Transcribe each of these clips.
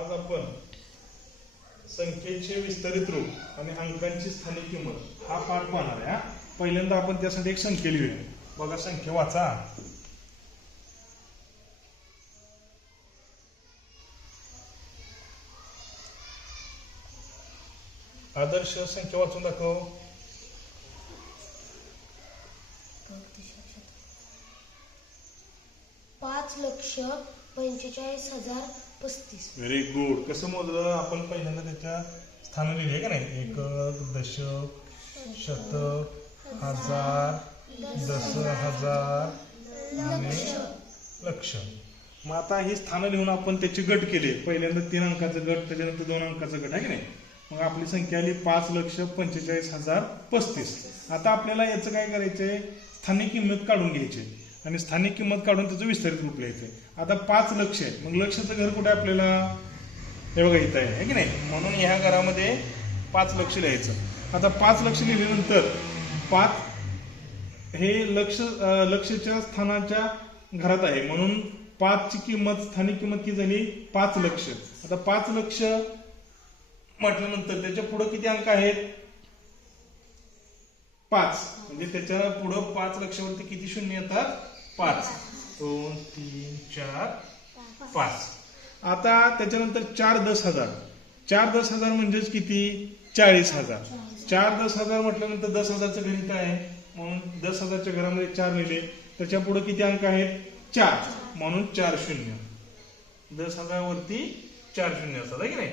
आज आपण संख्येचे विस्तारित रूप आणि अंकांची स्थानिक किंमत हा पाठ पाहणार आहे हा. पहिल्यांदा आपण त्यासाठी एक संख्या लिहूया. बघा संख्या वाचा. आदर्श संख्या वाचून दाखव. पाच लक्ष पंचेचाळीस हजार पस्तीस. व्हेरी गुड कसं मोजलं? आपण पहिल्यांदा त्याच्या स्थान लिहिले का नाही? एक दशक शतक हजार दस हजार आणि लक्ष. मग आता ही स्थानं लिहून आपण त्याचे गट केले. पहिल्यांदा तीन अंकाचं गट त्याच्यानंतर दोन अंकाचं गट आहे की नाही? मग आपली संख्या आली पाच लक्ष पंचेचाळीस हजार पस्तीस. आता आपल्याला याचं काय करायचंय? स्थानिक किंमत काढून घ्यायची. आणि स्थानिक किंमत काढून त्याचं विस्तारित रूप लिहायचंय. आता पाच लक्ष आहे मग लक्षाचं घर कुठे आपल्याला? हे बघा इथं आहे. की नाही? म्हणून ह्या घरामध्ये पाच लक्ष लिहायचं. आता पाच लक्ष लिहिल्यानंतर पाच हे लक्ष लक्षच्या स्थानाच्या घरात आहे. म्हणून पाचची किंमत स्थानिक किंमत किती झाली? पाच लक्ष. आता पाच लक्ष म्हटल्यानंतर त्याच्या पुढे किती अंक आहेत? पाच. म्हणजे त्याच्या पुढं पाच लक्षावरती किती शून्य येतात? पाच. दोन तीन चार पाच. आता त्याच्यानंतर चार दस हजार. चार दस हजार म्हणजेच किती? चाळीस हजार. चार दस हजार म्हटल्यानंतर दस हजारचं गणित आहे? म्हणून दस हजारच्या घरामध्ये चार लिहिले. त्याच्या पुढे किती अंक आहेत? चार. म्हणून चार शून्य. दस हजारावरती चार शून्य असतात की नाही?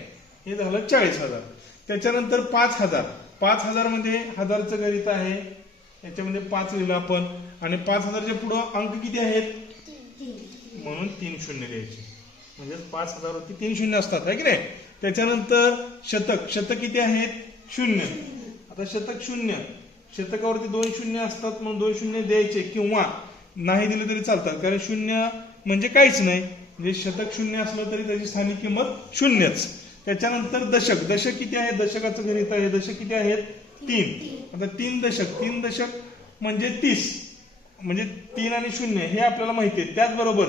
हे झालं चाळीस हजार. त्याच्यानंतर पाच हजार. पाच हजारमध्ये हजारचं गणित आहे. याच्यामध्ये पाच लिहिलं आपण. आणि पाच हजारच्या पुढं अंक किती आहेत? म्हणून तीन शून्य लिहायचे. म्हणजे पाच हजारवरती तीन शून्य असतात आहे की नाही? त्याच्यानंतर शतक शतक किती आहेत? शून्य. आता शतक शून्य. शतकावरती दोन शून्य असतात म्हणून दोन शून्य द्यायचे किंवा नाही दिले तरी चालतात. कारण शून्य म्हणजे काहीच नाही. म्हणजे शतक शून्य असलं तरी त्याची स्थानिक किंमत शून्यच. त्याच्यानंतर दशक. दशक किती आहे? दशकाचं गणित आहे. दशक किती आहेत? तीन. आता तीन दशक. तीन दशक म्हणजे तीस. म्हणजे तीन आणि शून्य हे आपल्याला माहिती आहे त्याचबरोबर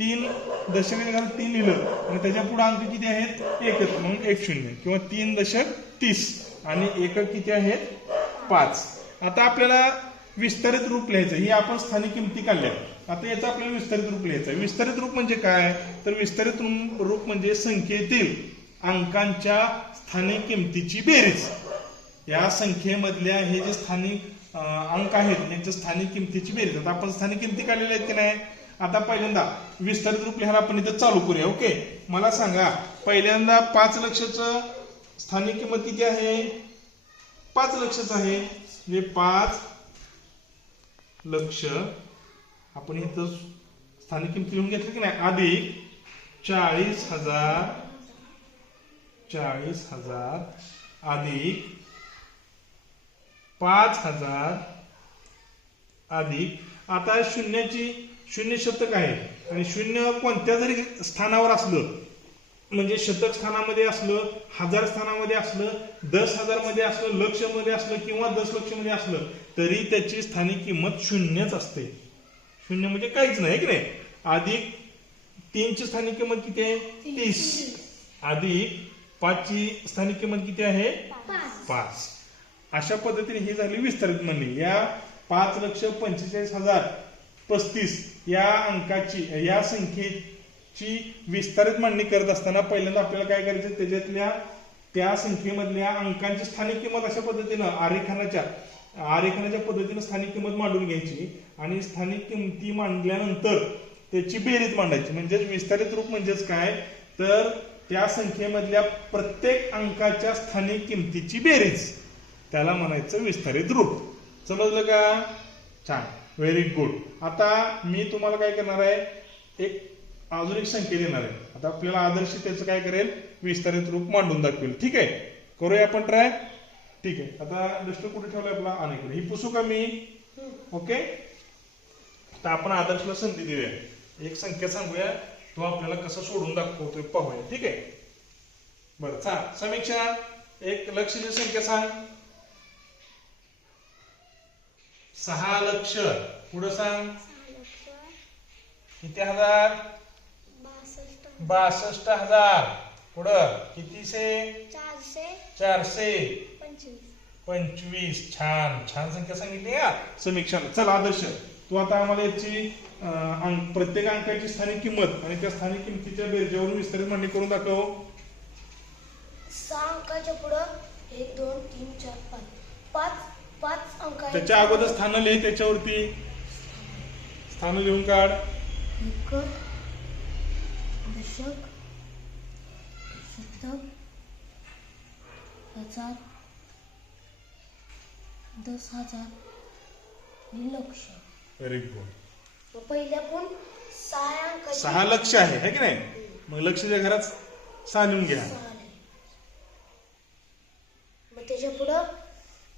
तीन दशकाच्या घरात तीन लिहिलं आणि त्याच्या पुढे अंक किती आहेत? एकच म्हणून एक शून्य. किंवा तीन दशक तीस. आणि एकक किती आहेत? पाच. आता आपल्याला विस्तारित रूप लिहायचं ही आपण स्थानिक किमती काढल्या. आता याचं आपल्याला विस्तारित रूप लिहायचं आहे. विस्तारित रूप म्हणजे काय? तर विस्तारित रूप म्हणजे संख्येतील अंकांच्या स्थानिक किमतीची बेरीज. या संख्येमधल्या हे जे स्थानिक अंक आहेत यांच्या स्थानिक किमतीची बेरीज. आता आपण स्थानिक किमती काढलेल्या आहेत की नाही? आता पहिल्यांदा विस्तारित रूप लिहायला आपण इथं चालू करूया ओके? मला सांगा पहिल्यांदा पाच लक्षाचं स्थानिक किंमत किती आहे? पाच लक्षच आहे. म्हणजे पाच लक्ष आपण इथं स्थानिक किंमत लिहून घेतली की नाही? अधिक चाळीस हजार चाळीस हजार अधिक पाच हजार अधिक. आता शून्याची शून्य शतक आहे. आणि शून्य कोणत्या जरी स्थानावर असलं म्हणजे शतक स्थानामध्ये असलं हजार स्थानामध्ये असलं दस हजारमध्ये असलं लक्षमध्ये असलं किंवा दस लक्षमध्ये असलं तरी त्याची स्थानिक किंमत शून्यच असते. शून्य म्हणजे काहीच नाही की नाही? अधिक तीनची स्थानिक किंमत किती आहे? तीस. अधिक पाचची स्थानिक किंमत किती आहे? पाच. अशा पद्धतीने ही झाली विस्तारित म्हणणी. या पाच लक्ष पंचेचाळीस हजार पस्तीस या अंकाची या संख्येची विस्तारित मांडणी करत असताना पहिल्यांदा आपल्याला काय करायचं त्याच्यातल्या त्या संख्येमधल्या अंकांची स्थानिक किंमत अशा पद्धतीनं आरेखनाच्या आरेखनाच्या पद्धतीनं स्थानिक किंमत मांडून घ्यायची आणि स्थानिक किंमती मांडल्यानंतर त्याची बेरीज मांडायची. म्हणजेच विस्तारित रूप म्हणजेच काय? तर त्या संख्येमधल्या प्रत्येक अंकाच्या स्थानिक किंमतीची बेरीज. त्याला म्हणायचं विस्तारित रूप. समजलं का? छान. व्हेरी गुड आता मी तुम्हाला काय करणार आहे? एक अजून एक संख्या देणार आहे. आता आपल्याला आदर्श त्याचं काय करेल? विस्तारित रूप मांडून दाखवेल. ठीक आहे? करूया आपण ट्राय ठीक आहे. आता दृष्ट कुठे ठेवलाय आपला? अनेक ही पुसू का मी ओके? तर आपण आदर्शला संधी देऊया. एक संख्या सांगूया. तो आपल्याला कसं सोडून दाखवतोय पाहूया. ठीक आहे? बरं चा समीक्षा. एक लक्षणीय संख्या सांग. सहा लक्ष. पुढं सांग. किती हजार? बासष्ट हजार. पुढं. कितीशे चारशे चारशे. पंचवीस. पंचवीस छान. छान संख्या सांगितली का समीक्षण. चल आदर्श. तू आता आम्हाला याची प्रत्येक अंकाची स्थानिक किंमत आणि त्या स्थानिक किंमतीच्या बेरजेवरून विस्तारित मांडणी करून दाखव. सहा अंकाच्या पुढं एक दोन तीन चार पाच. पाच पाच अंक आहेत. त्याच्या अगोदर स्थान लिहि त्याच्यावरती. स्थान लिहून काढ. एक दशक शतक हजार दस हजार आणि लक्ष व्हेरी गुड मग पहिले आपण सहा सहा लक्ष आहे है की नाही? मग लक्षच्या घरात. सहा लिहून घ्या. मग त्याच्या पुढं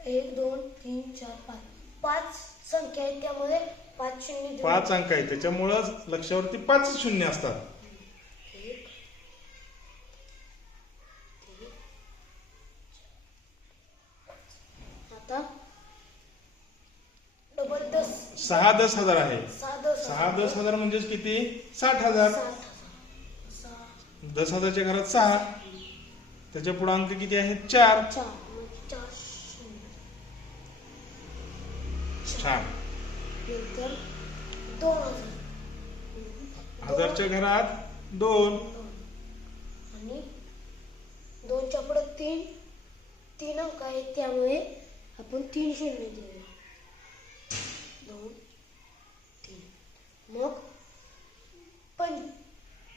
एक दोन तीन चार पाच. पाच संख्या आहेत त्यामध्ये. पाच शून्य पाच अंक आहे त्याच्यामुळं लक्षावरती पाच शून्य असतात. एक तीन चार. आता डबल दस सहा दस हजार आहे. सहा दस सहा दस हजार म्हणजेच किती? साठ हजार. साठ हजार. सहा दस हजारच्या घरात सहा. त्याच्या पुढे अंक किती आहेत? चार. चार शून्य छान. नंतर दोन हजार. हजारच्या घरात दोन. दोन. आणि दोनच्या पुढे तीन. तीन अंक आहेत त्यामुळे आपण तीन शून्य देऊया दोन तीन. मग पण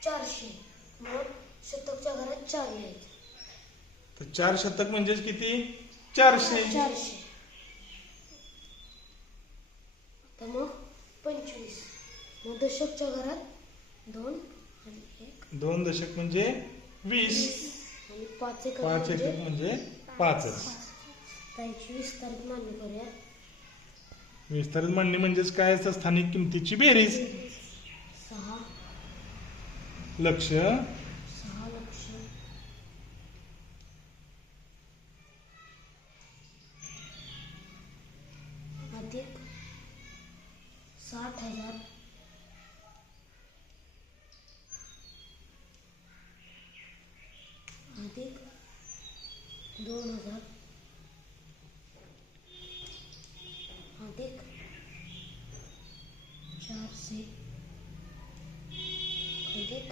चारशे मग शतकच्या घरात चार लिहायचे तर चार शतक म्हणजेच किती? चारशे. चारशे आता मग पंचवीस मग दशकच्या घरात दोन आणि एक. दोन दशक म्हणजे वीस. आणि पाच एक पाच म्हणजे एकक म्हणजे पाचच. आता याची विस्तारित मांडणी करूया. विस्तारित मांडणी म्हणजेच काय? असतं स्थानिक किमतीची बेरीज. सहा. लक्ष सहा लक्ष अधिक साठ हजार अधिक दोन हजार. अधिक चारशे अधिक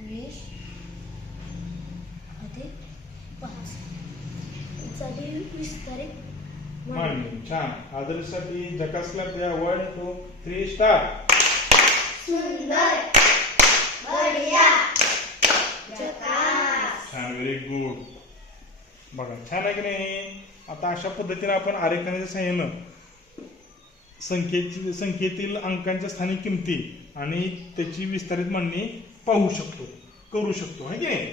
वीस. अधिक पाच झाली विस्तारित मांडणी छान. आदर्शसाठी जकासला Priya one two three star छान व्हेरी गुड बघा छान आहे की नाही? आता अशा पद्धतीने आपण आरेखनाच्या सहाय्यानं संख्येची संख्येतील अंकांच्या स्थानिक किमती आणि त्याची विस्तारित मांडणी पाहू शकतो करू शकतो. आहे की नाही?